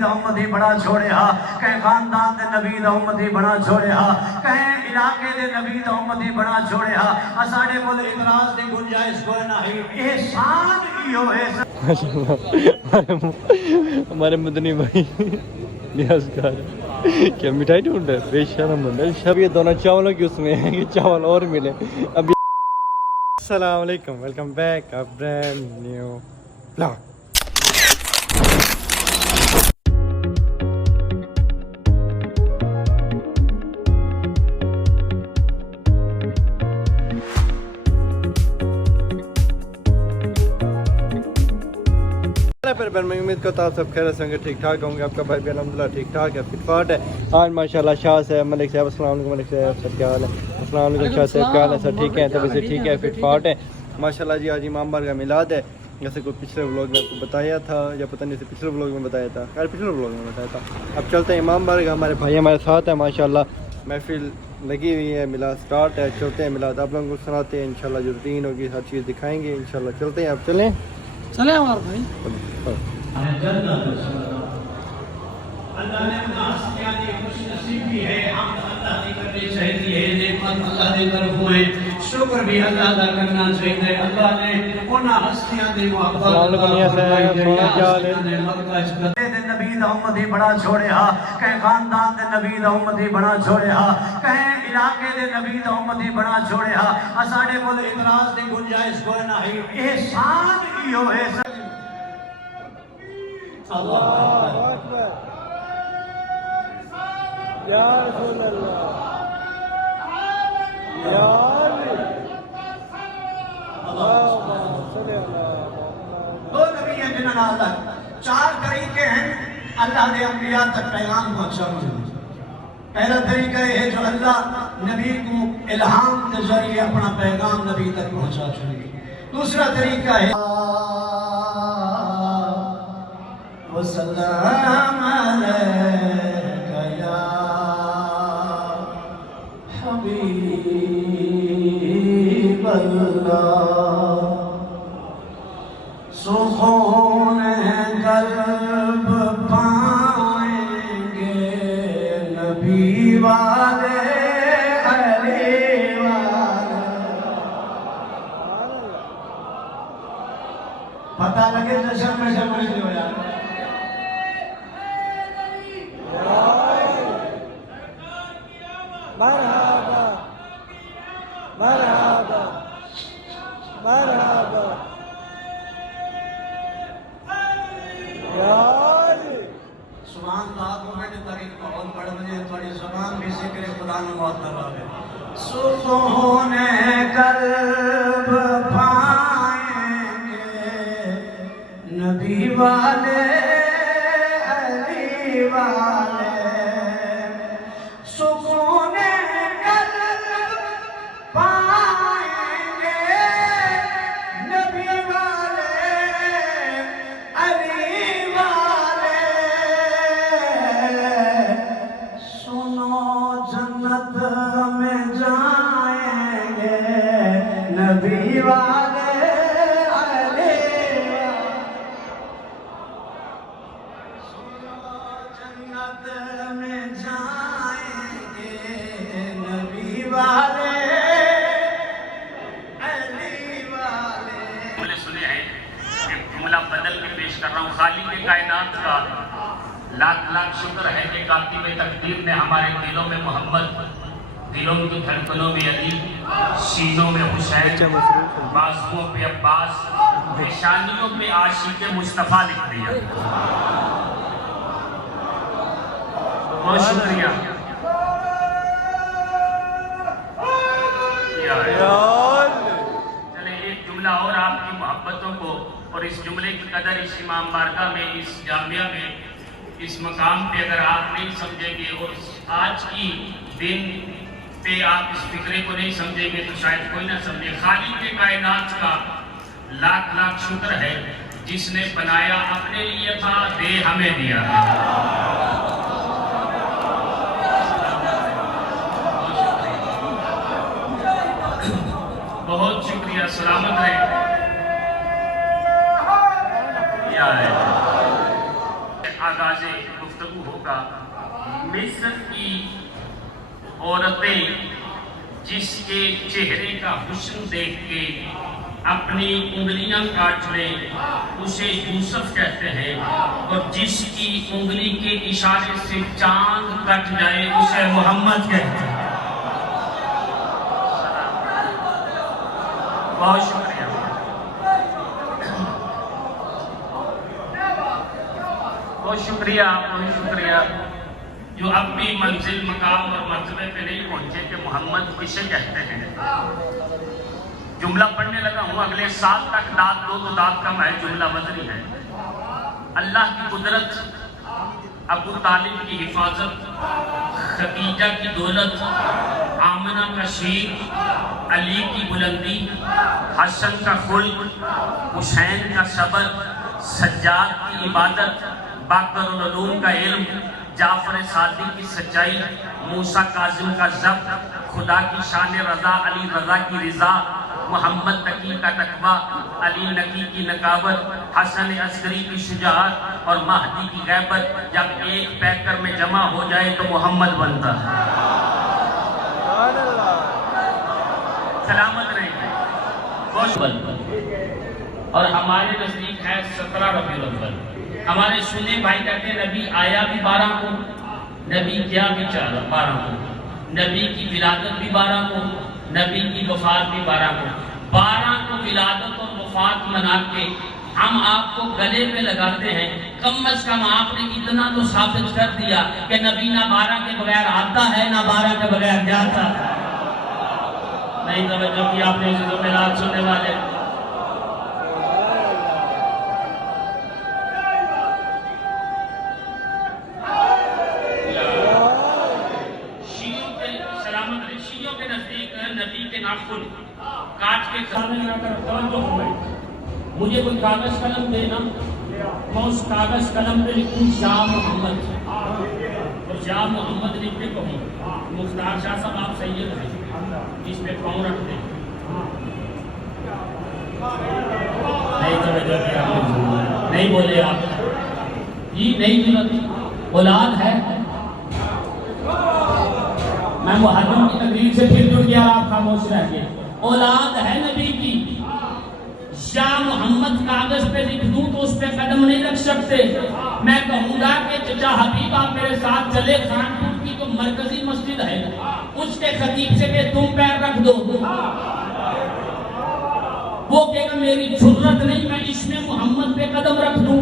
دا امتی بڑا چھوڑیا کہیں خاندان دے نبی دا امتی بڑا چھوڑیا کہیں علاقے دے نبی دا امتی بڑا چھوڑیا اساڑے کول اعتراض دی گنجائش کوئی نہ ہے احسان کی ہو ہمارے مدنی بھائی نیاز کار کیا مٹھائی ڈھونڈ ہے بے شرم بندہ شب یہ دونوں چاولوں کی اس میں ہیں کہ چاول اور ملے ابھی السلام علیکم ویلکم بیک ا برینڈ نیو بلاگ میں امید کرتا ہوں آپ سب خیر سے ٹھیک ٹھاک ہوں گے. آپ کا بھائی بھی الحمدللہ ٹھیک ٹھاک ہے فٹ فاٹ ہے. آج ماشاءاللہ شاہ صاحب ملک صاحب السلام علیکم ملک صاحب سب کیا حال ہے السلام علیکم شاہ صاحب کیا حال ہے سر ٹھیک ہے طبیعت سے ٹھیک ہے فٹ فاٹ ہے ماشاءاللہ جی. آج امام بار کا میلاد ہے جیسے کوئی پچھلے ولاگ میں آپ کو بتایا تھا یا پتہ نہیں پچھلے ولاگ میں بتایا تھا خیر پچھلے ولاگ میں بتایا تھا. اب چلتے ہیں امام بار کا ہمارے بھائی ہمارے ساتھ ہیں ماشاءاللہ محفل لگی ہوئی ہے میلاد سٹارٹ ہے. چلتے ہیں میلاد آپ لوگوں کو سناتے ہیں انشاءاللہ جو روٹین ہوگی ہر چیز دکھائیں گے انشاءاللہ. چلتے ہیں آپ چلیں ہمارے بھائی اللہ نے مناسبیاں دی خوش نصیبی ہے ہم اللہ کی کرنی چاہیے ہے نعمت اللہ دی طرف ہوئے شکر بھی اللہ دا کرنا چاہیے. اللہ نے انہاں ہستیاں دی محبت نبی دا امتی بڑا چھوڑیا کہیں خاندان دے نبی دا امتی بڑا چھوڑیا کہیں علاقے دے نبی دا امتی بڑا چھوڑیا اساڑے کول اعتراض دی گنجائش کوئی نہ ہے احسان کی ہو اللہ اکبر یا رسول اللہ یا اللہم صلی اللہ. دو نبی ہیں جنہاں اللہ چار طریقے ہیں اللہ نے انبیاء تک پیغام پہنچانے. پہلا طریقہ یہ ہے جو اللہ نبی کو الہام کے ذریعے اپنا پیغام نبی تک پہنچا چکے. دوسرا طریقہ ہے وسلام علیک یا حبیب اللہ سکون قلب پائیں گے نبی والے علی والے. پتہ لگے جشن میں شمع ہو جائے مرحبا مرحبا مرحبا سبحان اللہ کو میں نے طریق بہت بڑھ مجھے تھوڑی زبان بھی ذکر خدا میں بہت نواب ہے. سکون قلب پائیں گے نبی والے علی والے سکون قلب پائیں گے نبی والے علی والے. سنو جنت میں جائیں گے نبی والے بدل کے پیش کر رہا ہوں. خالق کائنات کا لاکھ لاکھ شکر ہے کہ کاتب تقدیر نے ہمارے دلوں میں محمد دلوں کی دھڑکنوں میں علی سینوں میں حسین بازوؤں پہ عباس پیشانیوں پہ عاشق مصطفیٰ لکھ دیا. بہت شکریہ. چلے ایک جملہ اور آپ کی محبتوں کو اور اس جملے کی قدر اس امام بارگاہ میں اس جامعہ میں اس مقام پہ اگر آپ نہیں سمجھیں گے اور آج کی دن پہ آپ اس فکرے کو نہیں سمجھیں گے تو شاید کوئی نہ سمجھے. خالق کائنات کا لاکھ لاکھ شکر ہے جس نے بنایا اپنے لیے تھا دے ہمیں دیا. بہت شکریہ. سلامت رہے. आगाज गुफ्तगू होगा। मिस्र की औरतें जिसके चेहरे का हुस्न देख के अपनी उंगलियां काट लें उसे यूसुफ कहते हैं, और जिसकी उंगली के इशारे से चांद कट जाए उसे मोहम्मद कहते हैं। बहुत शुक्रिया। बहुत शुक्रिया, बहुत शुक्रिया जो अब भी मंजिल मकाम और मर्तबे पे नहीं पहुंचे कि मोहम्मद किसे कहते हैं। जुमला पढ़ने लगा हूं, अगले साल तक दाद दो तो दाद कम है, जुमला वजनी है। अल्लाह की कुदरत, अबू तालिब की हिफाजत, खदीजा की दौलत, आमना का शीर, अली की बुलंदी, हसन का खुल्क, हुसैन का सबर, सज्जाद की इबादत, बाकर उलूम का इल्म, जाफर सादिक की सच्चाई, मूसा काजिम का ज़ब्त, खुदा की शान रज़ा, अली रज़ा की रिज़ा, मोहम्मद तकी का तकवा, अली नकी की नकावत, हसन अस्करी की शुजाअत और महदी की गैबत जब एक पैकर में जमा हो जाए तो मोहम्मद बनता है। सलामत रहें। और हमारे नजदीक है 17 रबीउल अव्वल। हमारे सुने भाई कहते हैं नबी आया भी 12 को, नबी क्या भी 12 को, नबी की विलादत भी 12 को, नबी की वफात भी 12 को। 12 को विलादत और वफात मना के हम आपको गले पे लगाते हैं। कम अज कम आपने इतना तो साबित कर दिया कि नबी ना 12 के बगैर आता है ना 12 के बगैर जाता है। नहीं तवज्जो की आपने जो मिलाद सुनने वाले। नबी के नाखून काट के मुझे कोई कागज कलम देना, मैं उस कागज कलम पे लिखूं शाह मोहम्मद, और शाह मोहम्मद लिखने को हूँ मुख्तार शाह साहब आप सैयद हैं, इस पे पाँव रख दें। नहीं बोले आप ये नहीं जरूरत, औलाद है। मैं मुहर्रम की तकरीर से फिर जुड़ गया, आप खामोश रह गए। औलाद है नबी की, शाह मोहम्मद कागज पे लिख दूं तो उस पे कदम नहीं रख सकते। मैं कहूंगा कि चचा हबीब आप मेरे साथ चले, खानपुर की जो मरकजी मस्जिद है उसके खतीब से कि तुम पैर रख दो, वो कहेगा मेरी जुर्रत नहीं, मैं इसमें मोहम्मद पे कदम रख दूं।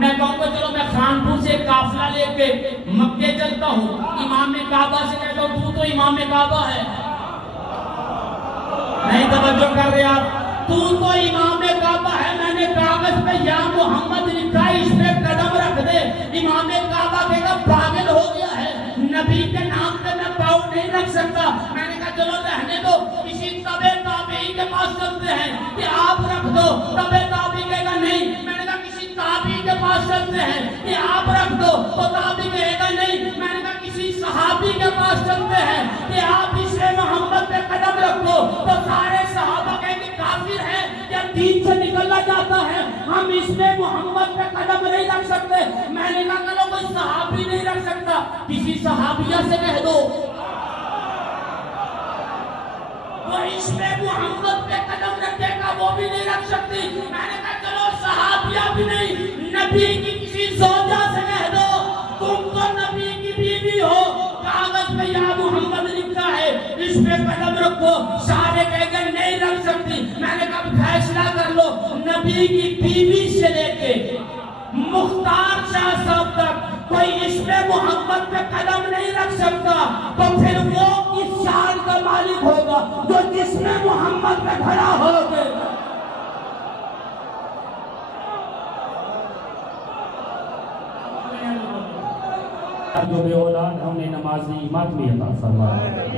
मैं कहूँगा चलो मैं खानपुर से काफिला लेके मक्के चलता हूँ, इमाम काबा से कहता हूँ तू तो इमाम काबा है। नहीं तवज्जो कर रहे आप, तू तो इमाम काबा है, मैंने कागज पे या मोहम्मद लिखा है, इस पे कदम रख दे। इमाम काबा कहेगा पागल हो गया है, नबी के नाम पे मैं पाँव नहीं रख सकता। मैंने कहा चलो रहने दो, किसी तबे ताबी के पास चलते हैं कि आप रख दो। तबे ताबी कहेगा नहीं। मैंने कहा किसी ताबी के पास चलते हैं कि आप रख दो, तो ताबी कहेगा नहीं। मैंने कहा किसी सहाबी के पास चलते हैं कि आप इसमें मोहम्मद पे कदम रखो, तो सारे सहाबा कहेंगे काफिर है या दीन से निकलना चाहता है, हम इसमें मोहम्मद पे कदम नहीं रख सकते। मैंने कहा चलो कोई सहाबी नहीं रख सकता, किसी सहाबिया से कह दो वो इसमें मोहम्मद पे कदम रखेगा, वो भी नहीं रख सकती। मैंने कहा चलो सहाबिया भी नहीं, नबी की किसी ज़ौजा से कह दो तुम तो नबी की बीवी हो, कागज पे या मोहम्मद लिखा है, इस पे कदम रखो। सारे कहेंगे नहीं रख सकती। मैंने कहा फैसला कर लो, नबी की बीवी से लेके मुख्तार शाह साहब तक कोई इसमें मोहम्मद पे कदम नहीं रख सकता, तो फिर वो इस शान का मालिक होगा जो जिसमें मोहम्मद पे खड़ा होगा। जो बे औलाद हमने नमाजी मातमी अता फरमा,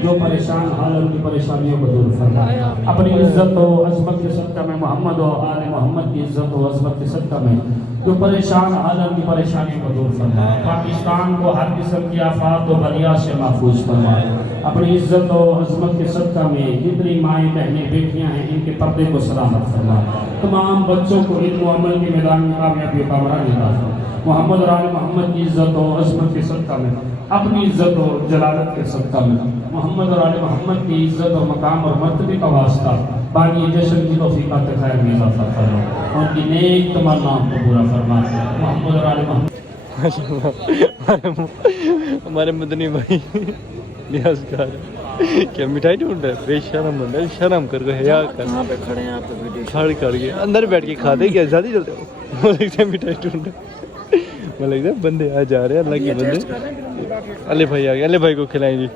जो परेशान हाल उनकी परेशानियों को दूर फरमा। अपनी इज्जत और अजमत के सदका में मोहम्मद और आले मोहम्मद की इज्जत और अजमत के सदका में जो परेशान हाल उनकी परेशानियों को दूर फरमा। पाकिस्तान को हर किस्म की आफात और बलिया से महफूज फरमा। अपनी इज्जत और अजमत के सदका में जितनी माएँ बहनें बेटियाँ हैं इनके पर्दे को सलामत फरमा। तमाम बच्चों को इल्म व अमल के मैदान में कामयाबी का कामरान अता फरमा। मोहम्मद और आले मोहम्मद की इज्जत और अजमत के सदका में, अपनी इज्जत और जलालत के सदका में, मोहम्मद और आले मोहम्मद की इज्जत और मकाम और मर्तबे का वास्ता बाकी जश्न की तौफीकात खैर में इजाफा फरमा, उनकी नेक तमन्नाओं को पूरा फरमा। मोहम्मद और आले मोहम्मद हमारे मदनी भाई न्याज़गार क्या मिठाई ढूंढ रहे, बेशरम बंदा, शर्म कर गए, हया कर, यहाँ पे खड़े हैं, आप तो वीडियो खड़ कर गए, अंदर बैठ के खाते क्या ज्यादा चलते हो। मुझे लगता है मिठाई ढूंढ रहे, मुझे लगता है बंदे आ जा रहे हैं, अल्लाह के बंदे। अले भाई आ गए, अले भाई को खिलाएंगे।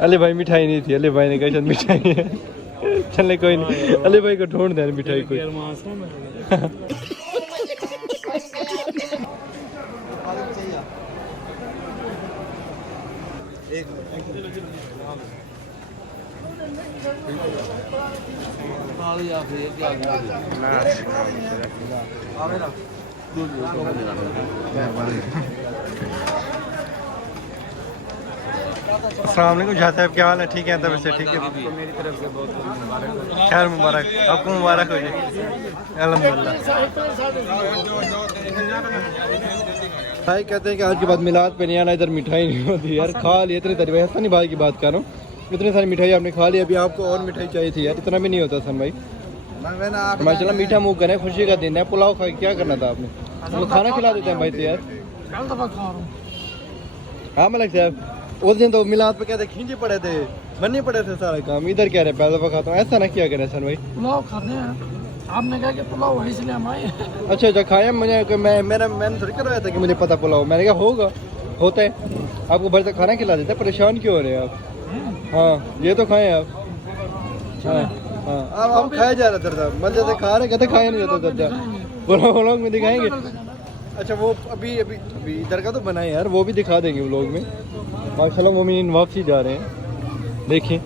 अले भाई मिठाई नहीं थी, अले भाई ने कहा शायद मिठाई है, चले कोई नहीं, अले भाई को ढूंढ दे मिठाई को। अस्सलाम वालेकुम शाह साहब, क्या हाल है? ठीक है तब से ठीक है, मेरी तरफ से बहुत बहुत मुबारक। खैर मुबारक, आपको मुबारक हो जी, अल्हम्दुलिल्लाह। भाई कहते हैं कि आज के बाद मिलाद पे नहीं आना, इधर मिठाई नहीं होती यार, खा लिए इतने तरीके। हसन भाई की बात कर रहा हूँ, इतनी सारी मिठाई आपने खा ली, अभी आपको और मिठाई चाहिए थी यार, इतना भी नहीं होता हसन भाई। माशाल्लाह मीठा मुँह करें, खुशी का दिन है, पुलाव खा के क्या करना था आपने, हम खाना खिला देते हैं भाई तो यार। हाँ मलिक साहब, उस दिन तो मिलाद पे कहते खींचे पड़े थे, बनने पड़े थे सारा काम, इधर क्या रहे पैदा खाता हूँ, ऐसा ना किया करें हसन भाई। पुलाव खाते हैं, आपने कहा कि पुलाव वहीं से ले हम आए। अच्छा अच्छा खाया मुझे, मैंने थोड़ी करवाया था कि मुझे पता पुलाव, मैंने कहा होगा, होता है, आपको भर तक खाना खिला देता है, परेशान क्यों हो रहे हैं आप? हाँ ये तो खाएं आप। हाँ हाँ आप खाया जा रहा दर्दा, मन जैसे खा रहे कहते खाया नहीं जाता दर्दा, व्लॉग में दिखाएंगे। अच्छा वो अभी अभी अभी इधर का तो बना है यार, वो भी दिखा देंगे व्लॉग में। माशाल्लाह मोमिन वापसी जा रहे हैं, देखिए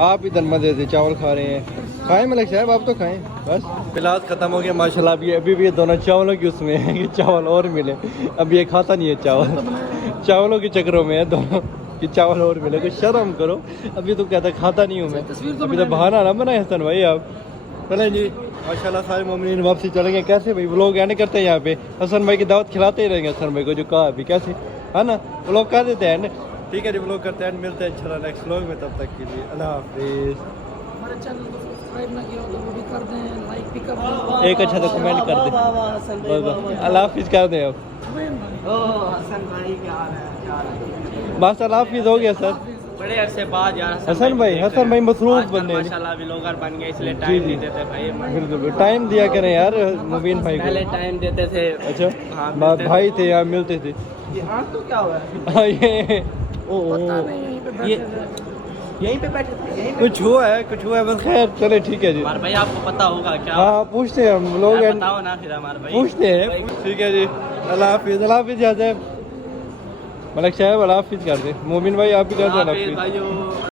आप इधर मजे से चावल खा रहे हैं, खाएं मलिक साहब आप तो खाएं बस। मिलाद खत्म हो गया माशाल्लाह, अभी भी ये दोनों चावलों की उसमें है कि चावल और मिले, अब ये खाता नहीं है चावल, चावलों के चक्रों में है दोनों कि चावल और मिले, कुछ शर्म करो, अभी तो कहता खाता नहीं हूँ मैं, अभी तो बहाना ना बनाए हसन भाई आप। चलें जी माशाल्लाह सारे मोमिनीन वापसी चलेंगे। कैसे भाई व्लॉग आने करते हैं यहाँ पे, हसन भाई की दावत खिलाते ही रहेंगे हसन भाई को जो कहा अभी, कैसे है ना व्लॉग कर देते हैं। ठीक है जी व्लॉग करते हैं, मिलते हैं इंशाल्लाह नेक्स्ट व्लॉग में, तब तक के लिए अल्लाह हाफिज़। हमारे चैनल को सब्सक्राइब ना किया हो तो वो भी कर दें, लाइक भी कर दें, एक अच्छा तो कमेंट कर दें, अल्लाह हाफिज़ कर दें आप। बस अल्लाह हाफिज़ हो गया सर, बड़े अरसे बाद यार हसन भाई मसरूफ बंदे हैं माशाल्लाह व्लॉगर बन गए, इसलिए टाइम नहीं देते भाई। बिल्कुल टाइम दिया करें यार मुबीन भाई पहले को। टाइम देते थे। अच्छा हाँ, भाई थे यहाँ मिलते थे। हाँ तो क्या हुआ, हाँ, ये पता नहीं यहीं पे बैठे थे। यहीं पे बैठे थे, यहीं पे। कुछ हुआ है बस, खैर चले ठीक है जी। हमारे भाई आपको पता होगा क्या? हाँ पूछते हैं हम लोग, यार बताओ ना फिर हमारे भाई। पूछते हैं, ठीक है जी अल्लाह हाफिज़। यहाँ से मलिक साहब अल्लाह हाफिज़ कर दे, मोमिन भाई आप भी कर दो अल्लाह हाफिज़। भाइयों।